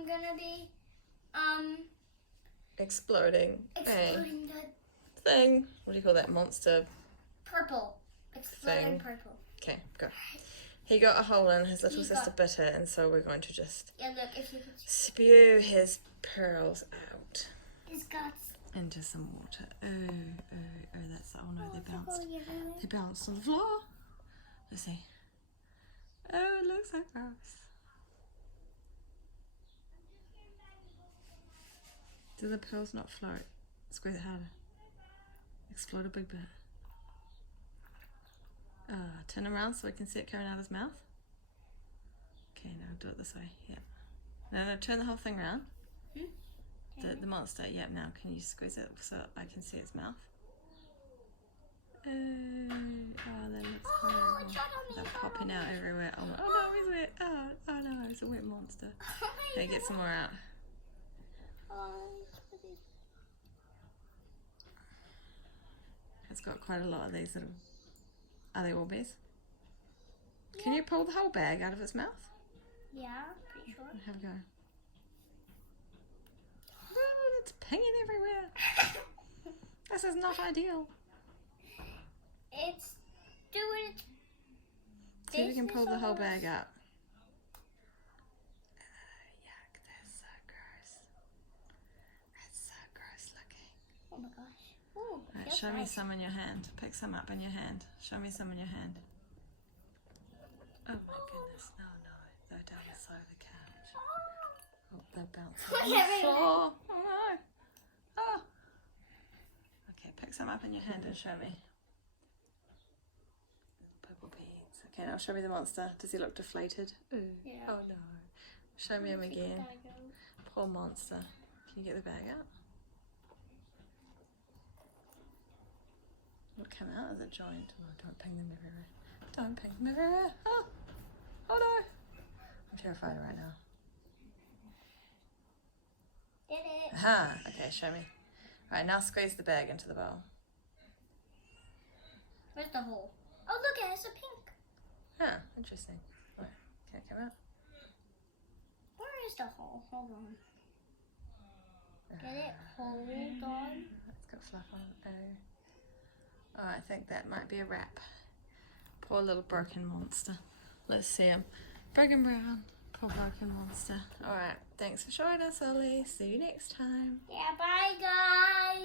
I'm gonna be exploding the thing. What do you call that monster? purple. Exploding Thing. purple. Okay, go. He got a hole in, his little He sister got- bit it, and so we're going to just Yeah, look, if you could see spew his pearls out his guts. into some water. Oh, that's, oh no, they bounced. Oh, They bounced on the floor. Let's see. Oh, it looks like gross. Do the pearls not float? Squeeze it harder. Explode a big bit. Turn around so we can see it coming out of his mouth. Okay, now do it this way. Yeah. No, turn the whole thing around. The monster. Yeah, now can you squeeze it so I can see its mouth? Oh, that looks horrible. It shot on me. They're popping out everywhere. Oh no, he's wet. Oh no, he's a wet monster. Okay, get some more out. It's got quite a lot of these little. Are they Orbeez? Yeah. Can you pull the whole bag out of its mouth? Yeah, pretty sure. Have a go. Oh, it's pinging everywhere. This is not ideal. It's doing its See if we can pull the whole business bag out. Yuck, that's so gross. That's so gross looking. Oh my gosh. Ooh, Right, show me some in your hand. Pick some up in your hand. Show me some in your hand. Oh my goodness, no. They're down the side of the couch. Oh, they're bouncing on the floor. Oh no. Oh. Okay, pick some up in your hand and show me. Purple beads. Okay, now show me the monster. Does he look deflated? Ooh. Yeah. Oh no. Show me him again. Poor monster. Can you get the bag out? Will it come out as a joint? Oh, don't ping them everywhere. Don't ping them everywhere. Oh no. I'm terrified right now. Did it. Aha. Okay, show me. Alright, now squeeze the bag into the bowl. Where's the hole? Oh, look, it has a pink. Ah, interesting. Right, can it come out? Where is the hole? Hold on. Get it? Hold on. It's got fluff on it. Oh, I think that might be a wrap. Poor little broken monster. Let's see him. Broken brown. Poor broken monster. Alright, thanks for showing us, Ollie. See you next time. Yeah, bye, guys.